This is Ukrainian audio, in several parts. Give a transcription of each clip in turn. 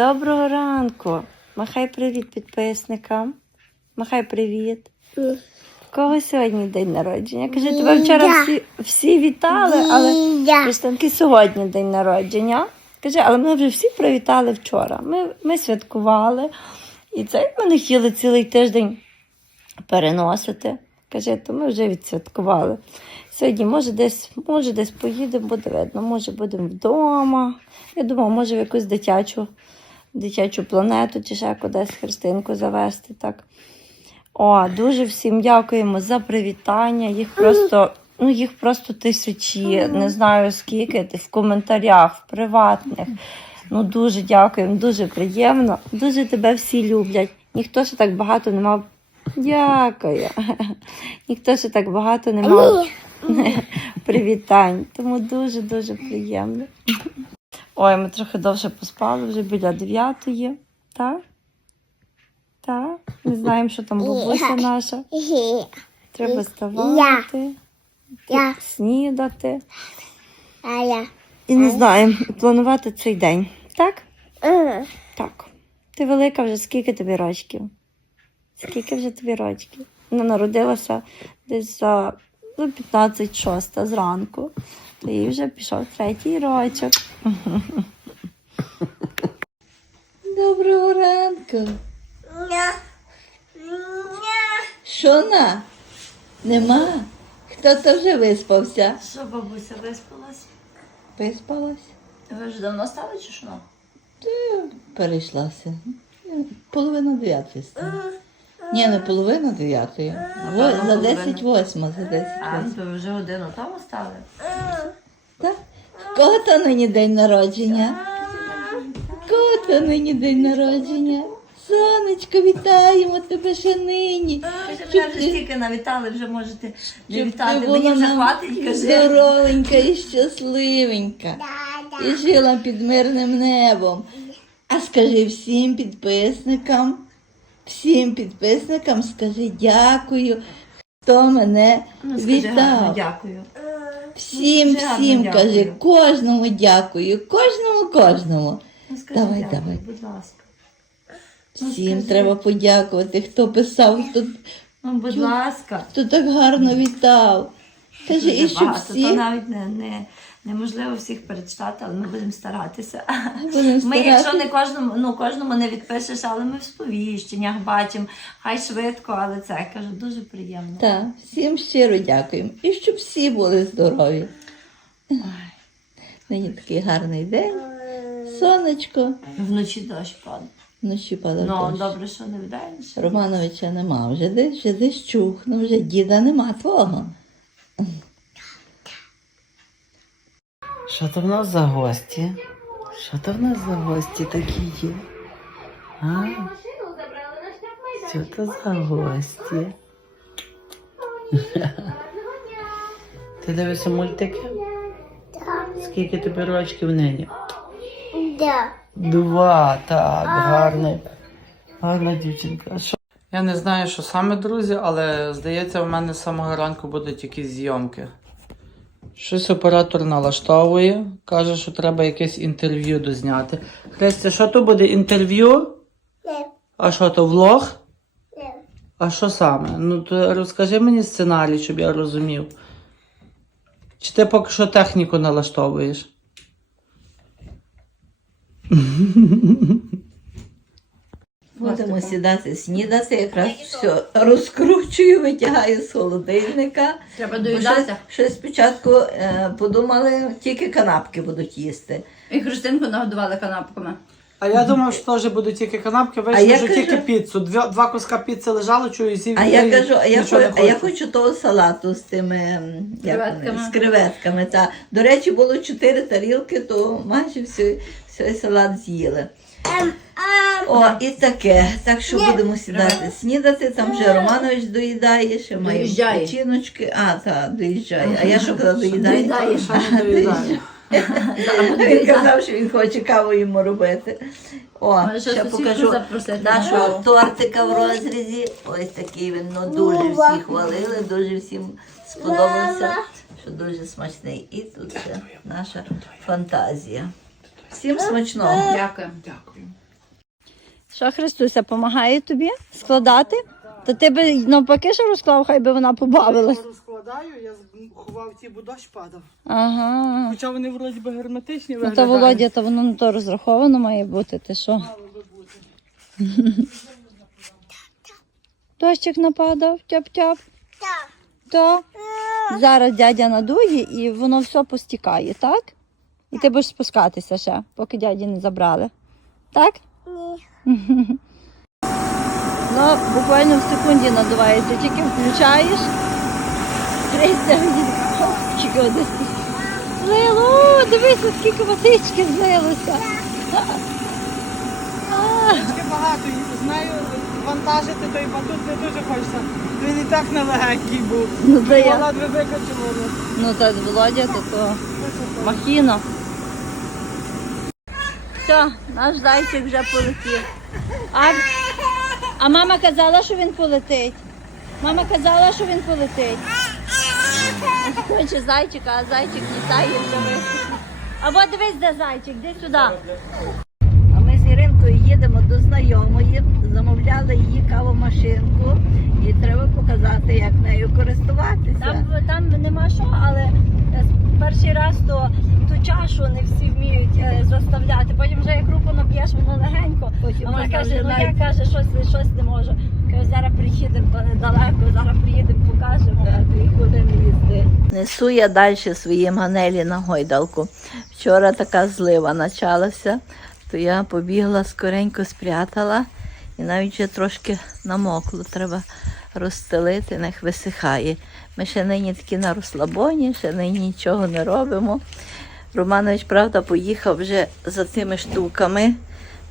Доброго ранку. Махай привіт підписникам. Махай привіт. В Кого сьогодні день народження? Кажи, тебе вчора всі, всі вітали, але Я. Сьогодні день народження. Кажи, але ми вже всі привітали вчора. Ми, ми святкували. І це ми не хотіли цілий тиждень переносити. Каже, то ми вже відсвяткували. Сьогодні, може, десь, може, десь поїдемо, буде видно, може, будемо вдома. Я думаю, може, в якусь дитячу, дитячу планету чи ще кудись Христинку завести. Так. О, дуже всім дякуємо за привітання. Їх просто, ну, їх просто тисячі, не знаю скільки, в коментарях, в приватних. Ну, дуже дякуємо, дуже приємно. Дуже тебе всі люблять. Ніхто ще так багато не мав. Дякую. Ніхто ще так багато не мав привітань. Тому дуже-дуже приємно. Ой, ми трохи довше поспали, вже біля дев'ятої. Так? Так? Не знаємо, що там бабуся наша. Треба ставати, снідати. І не знаємо, планувати цей день. Так? Так. Ти велика вже, скільки тобі рочків? Скільки вже тобі рочків? Вона народилася десь за ну, 15 шоста зранку. То їй вже пішов третій рочок. Доброго ранку. Ня. Що на? Нема? Хто то вже виспався? Що, бабуся, виспалась? Виспалась? Ви вже давно стали чи що? Перейшлася. Половина дев'ятої стала. Ні, не половина дев'ятої. Во- За 10 восьма, за 10 А, восьма. то ви вже годину тому стали? Так? В Кого то нині день народження? В Кого то нині день народження? Сонечко, вітаємо тебе ще нині. Щоб мене вже ти- стільки навітали, вже можете не щоб вітати. Мені була вже нам хватить, каже. Здоровенька і щасливенька. І жила під мирним небом. А скажи всім підписникам, всім підписникам скажи дякую, хто мене Ну, скажи вітав. дякую. Всім, скажи гарно всім дякую. кажи, кожному дякую, кожному, кожному. Ну, скажи Давай, дякую, давай. будь ласка. Ну, Всім скажи. треба подякувати, хто писав, хто, Ну, будь ласка. хто так гарно вітав. Кажи, і щоб багато, то навіть не, не, неможливо всіх перечитати, але ми будемо старатися. будемо Ми, якщо не кожному, ну кожному не відпишеш, але ми в сповіщеннях бачимо, хай швидко, але це кажу, дуже приємно. Так, всім щиро дякуємо. І щоб всі були здорові. Нині такий гарний день. Сонечко. Вночі дощ падає. Вночі падав Ну, дощ. добре, що не вдень. Романовича нема. Вже десь, вже десь чухнув, вже діда нема твого. Що то в нас за гості? Що то в нас за гості такі є? А? Що то за гості? Ти дивишся мультики? Скільки тобі рочків нині? Да. Два, так, гарно. Гарна дівчинка. Що? Я не знаю, що саме, друзі, але здається, в мене з самого ранку будуть якісь зйомки. Щось оператор налаштовує, каже, що треба якесь інтерв'ю дозняти. Христя, що то буде інтерв'ю? Не. А що то влог? Не. А що саме? Ну то розкажи мені сценарій, щоб я розумів. Чи ти поки що техніку налаштовуєш? Будемо сідати снідати, якраз все розкручую, витягаю з холодильника. Треба доїдатися. Ще, щось спочатку е, подумали, тільки канапки будуть їсти. І Христинку нагодували канапками. А я думав, що теж будуть тільки канапки, А вийшло, що кажу- тільки піцу. Два, два куска піци лежало, чую, зів. А я кажу, а я, нічого хо- а я хочу. хочу того салату з тими м, як вони, Креветками. з креветками. Та. До речі, було чотири тарілки, то майже все, все салат з'їли. Ем, О, і таке. Так що будемо сідати снідати. Там вже Романович доїдає, ще має Доїжджає. печіночки. А, так, доїжджає. А я що казала, доїдає? Доїдає, Що не доїдаю. Він казав, що він хоче каву йому робити. О, Може, ще сусідку покажу запросити нашого тортика в розрізі. Ось такий він, ну дуже всі хвалили, дуже всім сподобався, що дуже смачний. І тут ще наша фантазія. Всім смачного. Дякую. Дякую. Що Христуся допомагає тобі складати? То ти би навпаки що розклав, хай би вона побавилась. Розкладаю, я ховав ті, бо дощ падав. Ага. Хоча вони вроді би герметичні Ну то Володя, то воно на то розраховано має бути, ти що? Дощик нападав, тяп-тяп. То зараз дядя надує і воно все постікає, так? І ти будеш спускатися ще, поки дяді не забрали. Так? Ні. Ну, буквально в секунді надувається, тільки включаєш. 30 Скільки води злило. О, дивися, скільки водички злилося. Таке багато знаю, вантажити той батут не дуже хочеться. Він і так нелегкий був. Ну, то я. Ледве викачували. Ну, та Володя, то, то махіно. Все, наш зайчик вже полетів. А, а мама казала, що він полетить. Мама казала, що він полетить. Хоче зайчика, а зайчик літає висить. Або дивись, де зайчик, де сюди. А ми з Іринкою їдемо до знайомої, замовляли її кавомашинку і треба показати, як нею користуватися. Там, там нема що, але е, перший раз то ту чашу не всі вміють е, заставляти. Потім вже як руку наб'єш, воно легенько. а вона каже, ну я каже, щось, щось не можу. Каже, зараз приїдемо то недалеко, зараз приїдемо, покажемо, а нікуди не їзди. Несу я далі свої ганелі на гойдалку. Вчора така злива почалася, то я побігла, скоренько спрятала і навіть вже трошки намокло. Треба розстелити, нех висихає. Ми ще нині такі на розслабоні, ще нині нічого не робимо. Романович, правда, поїхав вже за цими штуками.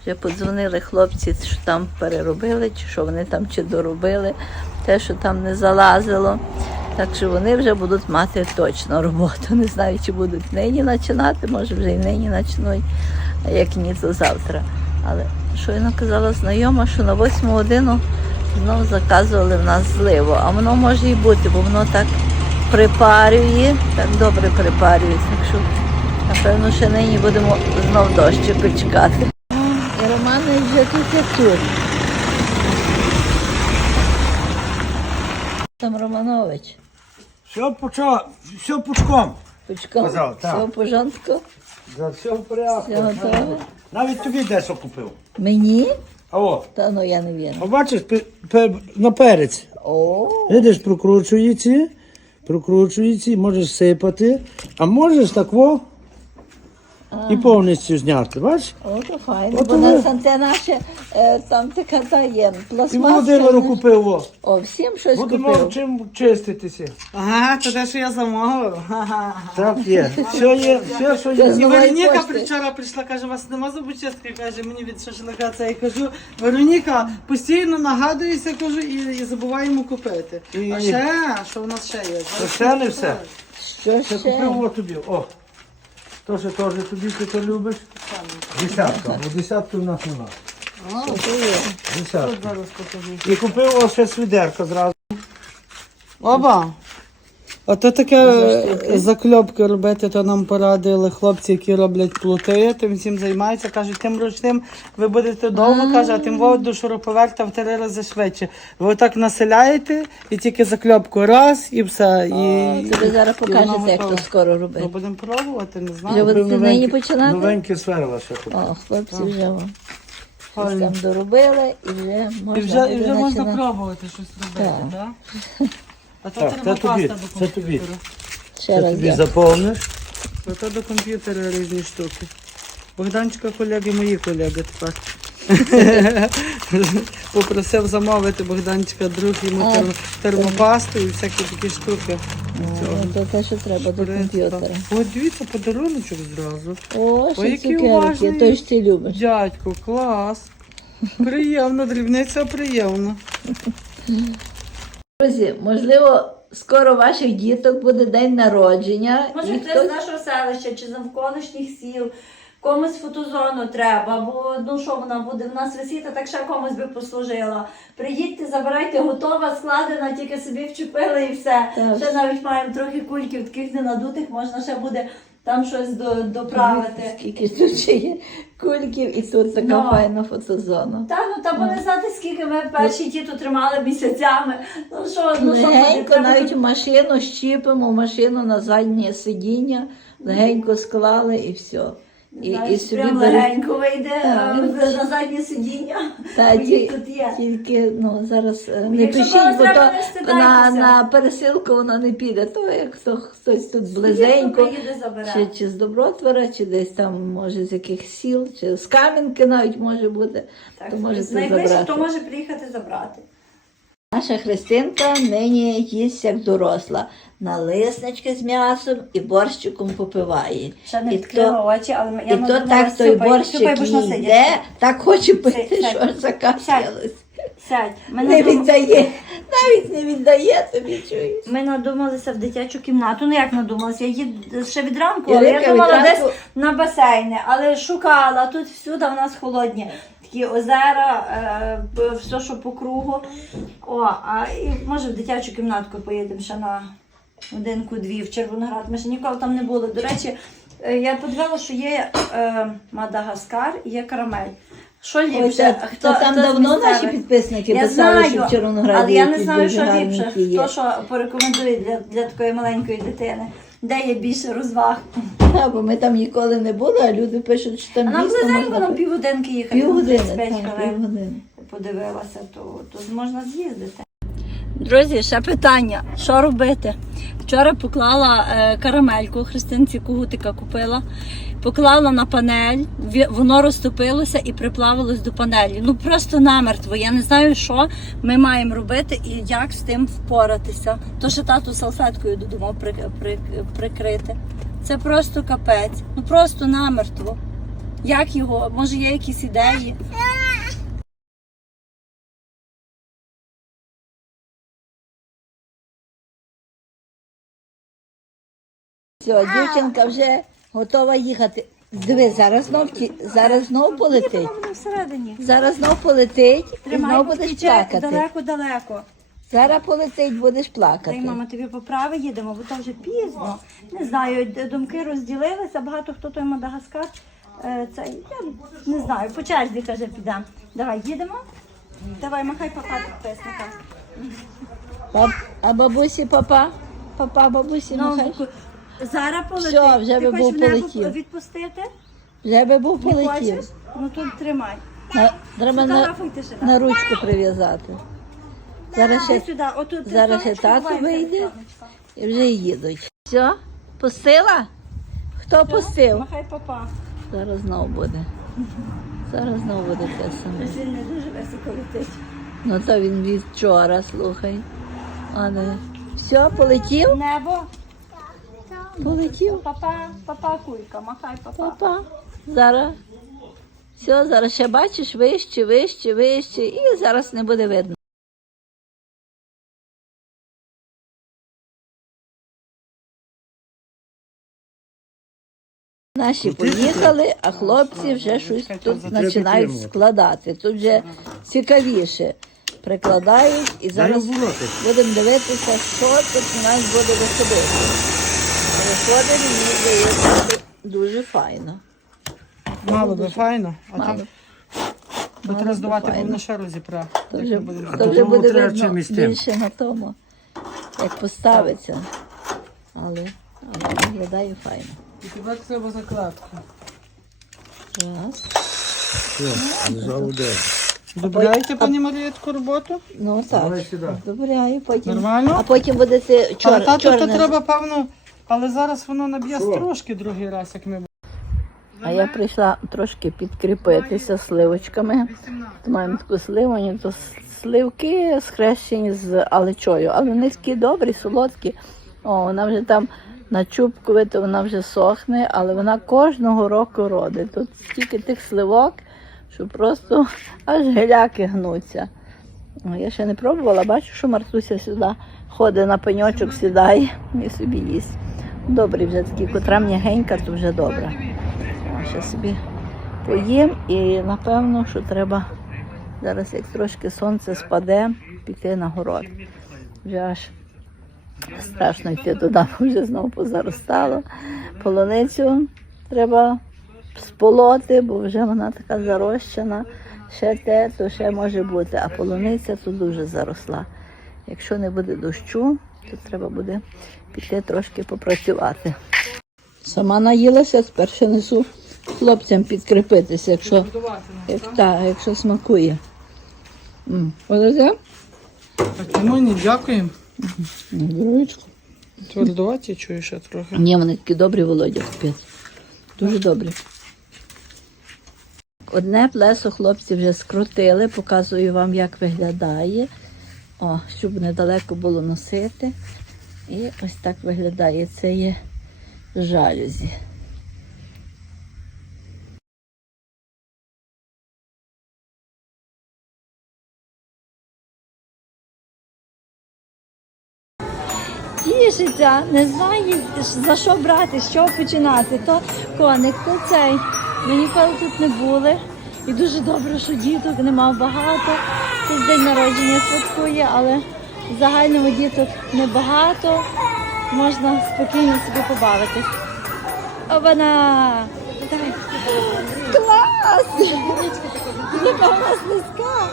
Вже подзвонили хлопці, що там переробили, чи що вони там чи доробили, те, що там не залазило. Так що вони вже будуть мати точно роботу. Не знаю, чи будуть нині починати, може вже і нині почнуть, а як ні, то завтра. Але щойно казала знайома, що на 8 годину знов заказували в нас зливу. А воно може і бути, бо воно так припарює, так добре припарює. Так що, напевно, ще нині будемо знов дощику чекати. І Романович вже тут як тут. Там Романович. Все почав, все пучком. Пучком. Казав, так. Все пожантко. За все в порядку. Все готове. Навіть тобі дещо купив. Мені? А о, Та ну я не вірю. а бачиш, пе- пе- на перець. О, Видиш, прокручується, прокручується, можеш сипати, а можеш так во і повністю зняти. Бачиш? о, то файно. От Бо воно. на те наше е, там така та є І пластмаска. Володимиру купив. О. О, всім щось Будемо купив. чим чиститися. Ага, то те, що я замовив. Ага. Так є. Все є, все, що Це є. І Вероніка пошти. вчора прийшла, каже, вас нема зубочистки, каже, мені від шашлика це. Я кажу, Вероніка, постійно нагадується, кажу, і, і забуваємо купити. І- А ще, що в нас ще є? Ще не все. Що Це ще? купив о тобі. О. То що теж тобі ти то любиш? Десятка. Бо десятки в нас нема. Десятка. І купив ось ще свідерка зразу. Оба. Ото таке закльопки робити, то нам порадили хлопці, які роблять плоти, тим всім займаються. Кажуть, тим ручним ви будете довго, каже, а тим воду шуруповерта в три рази швидше. Ви отак населяєте і тільки закльопку раз і все. І, ви зараз і воно покажете, як готове. то скоро Ну, робити. будемо пробувати, не Вже знаю. нині Новенькі- починати? Новенькі сверла ще. О, хлопці вже вам щось там доробили і вже І можна вже, і вже можна починати. пробувати щось робити, Так. так? А то Так, треба це тобі, до це тобі. комп'ютера. Ще Це раз тобі дякую. заповниш. Ото до комп'ютера різні штуки. Богданчика колеги, мої колеги тепер. Попросив замовити Богданчика друг йому А. термо- термопасту і всякі такі штуки. О, То те, що треба до комп'ютера. О, дивіться, подаруночок зразу. О, ще який цукерки, уважний. той ж ти любиш. Дядько, клас. Приємно, дрібниця приємно. Друзі, можливо, скоро ваших діток буде день народження. Може, хтось з нашого селища чи з навколишніх сіл, комусь фотозону треба, бо ну що вона буде в нас висіти, так ще комусь би послужила. Приїдьте, забирайте, готова, складена, тільки собі вчепили і все. Так. Ще навіть маємо трохи кульків таких ненадутих, можна ще буде там щось до, доправити. Скільки тут ще є кульків, і тут така no. файна фотозона. Та ну та бо не знати, скільки ми перші ті тут тримали місяцями. Ну що, ну що? Легенько навіть в машину щіпимо, машину на заднє сидіння, легенько склали і все. І, і собі прям беруть. легенько вийде Так. е, на заднє сидіння. Та, ті- тут є. Тільки ну, зараз е, не Якщо пишіть, бо треба, то не стидайтеся. на, на пересилку воно не піде. То як хто, хтось тут близенько, приїде, забере. чи, чи з Добротвора, чи десь там, може, з яких сіл, чи з Кам'янки навіть може бути, Так, то можете найближче, забрати. то може приїхати забрати. Наша Христинка нині їсть як доросла. Налиснички з м'ясом і борщиком попиває. Ще не і то, очі, але я і то так той борщик йде, так хоче пити, Сядь, що сядь. аж закашлялась. Сядь. Ми, Не надум... віддає, навіть не віддає тобі чуєш. Ми надумалися в дитячу кімнату. Ну як надумалися? Я їду ще від ранку, але я думала ранку- десь на басейни, але шукала. Тут всюди в нас холодні. Такі озера, е, все, що по кругу. О, а і може в дитячу кімнатку поїдемо ще на годинку-дві в Червоноград. Ми ще ніколи там не були. До речі, е, я подивила, що є е, Мадагаскар і є карамель. Що Ой, ліпше? та, та там хто з давно наші підписники Я писали, що в Чорнограді але я не знаю, що ліпше, є. хто що порекомендує для, для такої маленької дитини. Де є більше розваг? Та, бо ми там ніколи не були, а люди пишуть, що А там нам дійсно близенько нам півгодинки їхати. півгодини. так, півгодини. Подивилася, то, то можна з'їздити. Друзі, ще питання: що робити? Вчора поклала е, карамельку, Христинці кугутика купила, поклала на панель, воно розтопилося і приплавилось до панелі. Ну просто намертво. Я не знаю, що ми маємо робити і як з тим впоратися. То ще тату салфеткою при, прикрити. Це просто капець. Ну просто намертво. Як його? Може є якісь ідеї? Все, дівчинка вже готова їхати. Диви, зараз знов ті- зараз знов полетить. Воно всередині. Зараз знов полетить і Тримай, знов будеш плакати. далеко-далеко. Зараз полетить, будеш Та й плакати. мама тобі поправи їдемо, бо то вже пізно. Не знаю, д- думки розділилися. Багато хто той Мадагаскар. Е, Це я не знаю. По черзі каже, підемо. Давай їдемо. Давай, махай папа підписника. Баб- А бабусі папа? Папа, бабусі, Ну, махай. Зараз полетить. Все, вже би хочеш був небо полетів. відпустити? Вже би був Не полетів. хочеш? Ну тут тримай. На, треба на, Фотографуйте ще. на ручку прив'язати. Зараз ще сюди. Отут зараз ще сонечко, тато давай, вийде. сонечко. і вже їдуть. Все? Пустила? Хто пустив? Махай папа. Зараз знову буде. Зараз знову буде те саме. Він не дуже високо летить. Ну то він від вчора, слухай. А не. Все, полетів? Небо. Полетів. Папа, папа кулька, махай папа. Папа. Зараз. Все, зараз ще бачиш вище, вище, вище, і зараз не буде видно. Наші поїхали, а хлопці вже щось тут починають складати. Тут вже цікавіше прикладають і зараз будемо дивитися, що тут у нас буде виходити. Виходить, мені здається, дуже файно. Мало би файно, а Мало. так буде бо файно. воно ще розіпре. То як вже, то вже буде треба видно чимось тим. більше на тому, як поставиться. Але, але виглядає файно. І тепер треба закладку. Раз. Добираєте, пані Марія, таку роботу? Ну так, Давай сюди. добре, потім. Нормально? А потім будете Але чор, тату то чорне. треба, певно, але зараз воно наб'є трошки другий раз, як ми А я прийшла трошки підкріпитися сливочками. Маємо таку сливані, то сливки схрещені з алечою, але вони такі добрі, солодкі. О, вона вже там начубкувата, вона вже сохне, але вона кожного року родить. Тут стільки тих сливок, що просто аж геляки гнуться. Я ще не пробувала, бачу, що Мартуся сюди ходить на пеньочок, сідає і собі їсть. Добрі вже такі, котра м'ягенька, то вже добре. Ще собі поїм і напевно, що треба зараз, як трошки сонце спаде, піти на город. Вже аж Страшно йти туди, бо вже знову позаростало. Полуницю треба сполоти, бо вже вона така зарощена. Ще те, то ще може бути. А полуниця тут дуже заросла. Якщо не буде дощу, то треба буде піти трошки попрацювати. Сама наїлася, спершу несу хлопцям підкріпитися, якщо, як, та, якщо смакує. М, Подожди? Тимоні, дякуємо. Здоровечко. Твердуваті чую ще трохи. Ні, вони такі добрі, Володя, капець. Дуже добрі. Одне плесо хлопці вже скрутили, показую вам, як виглядає. О, щоб недалеко було носити. І ось так виглядає. Це є жалюзі. Тішиться, не знає за що брати, з чого починати. То коник, то цей. Ми ніколи тут не були. І дуже добре, що діток нема багато. Тут день народження святкує, але в загальному діток небагато. Можна спокійно собі побавитись. Обана! Давай. Клас! Яка у нас низька!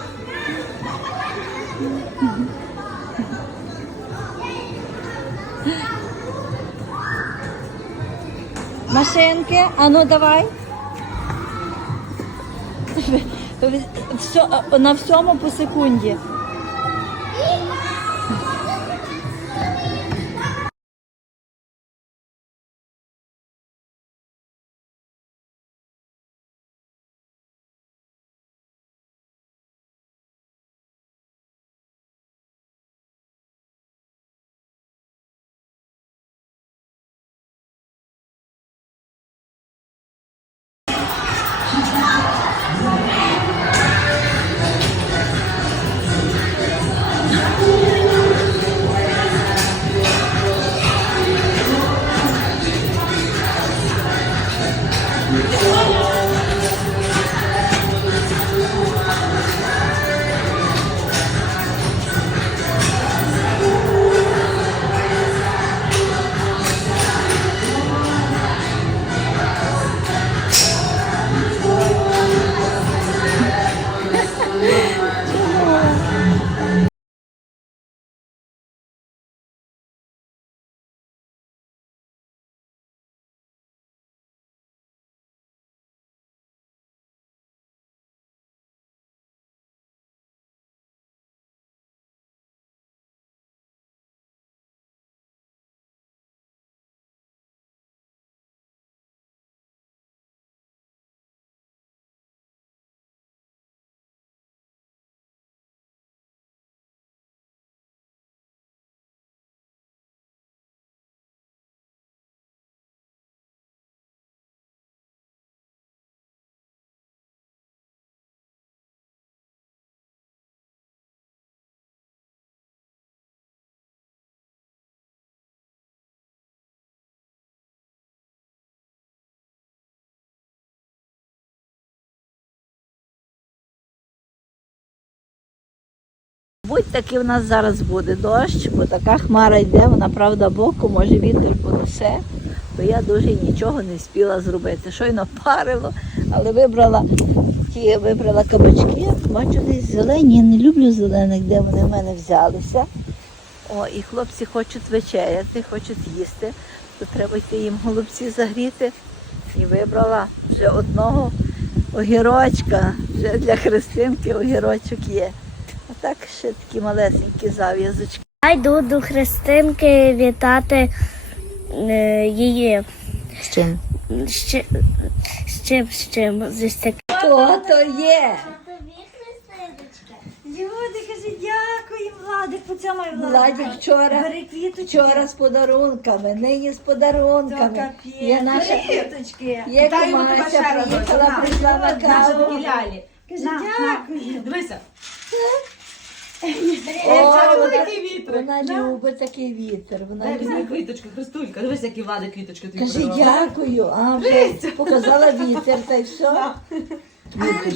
Машинки, а ну давай. Все, на всьому по секунді. Будь таки в нас зараз буде дощ, бо така хмара йде, вона правда боку, може вітер понесе, то я дуже нічого не спіла зробити. Щойно парило, але вибрала ті вибрала кабачки, бачу десь зелені, я не люблю зелених, де вони в мене взялися. О, і хлопці хочуть вечеряти, хочуть їсти, то треба йти їм голубці загріти. І вибрала вже одного огірочка, вже для Христинки огірочок є. Так ще такі малесенькі зав'язочки. Я йду до Христинки вітати е, її. З чим? З чим, з чим, з чим, зі стик. Хто то є? Люди, кажи, дякую, Владик, поцямай Владик вчора, Бери квіточки. вчора з подарунками, нині з подарунками. Є наша квіточки. є Мася, приїхала, прийшла на каву. Лялі. Дякую. Дивися. О, вона, Такий вітер. вона любить такий вітер. Вона любить. квіточка, Христулька. Дивись, які влади квіточки тобі Кажи подарувала. дякую. А вже показала вітер та й все.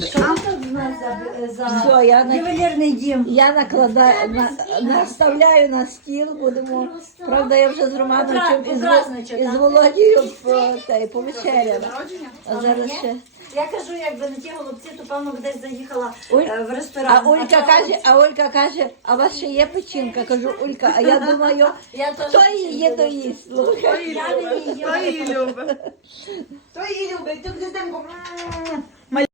Що тут в нас за за Все, я на- ювелірний дім. Я накладаю, на, наставляю на стіл, будемо. Правда, я вже з Романовичем і з, Во- Праздничок, і з так? Володією по, та, й повечеряла. А зараз ще. Я кажу, якби не ті голубці, то певно б десь заїхала Оль- е, в ресторан. А Олька то каже, а Олька каже, а у вас ще є печінка? Кажу, Олька, а я думаю, Я теж хто її доїсть? Слухай. Я не її. Хто її любить? Хто її любить? Тут там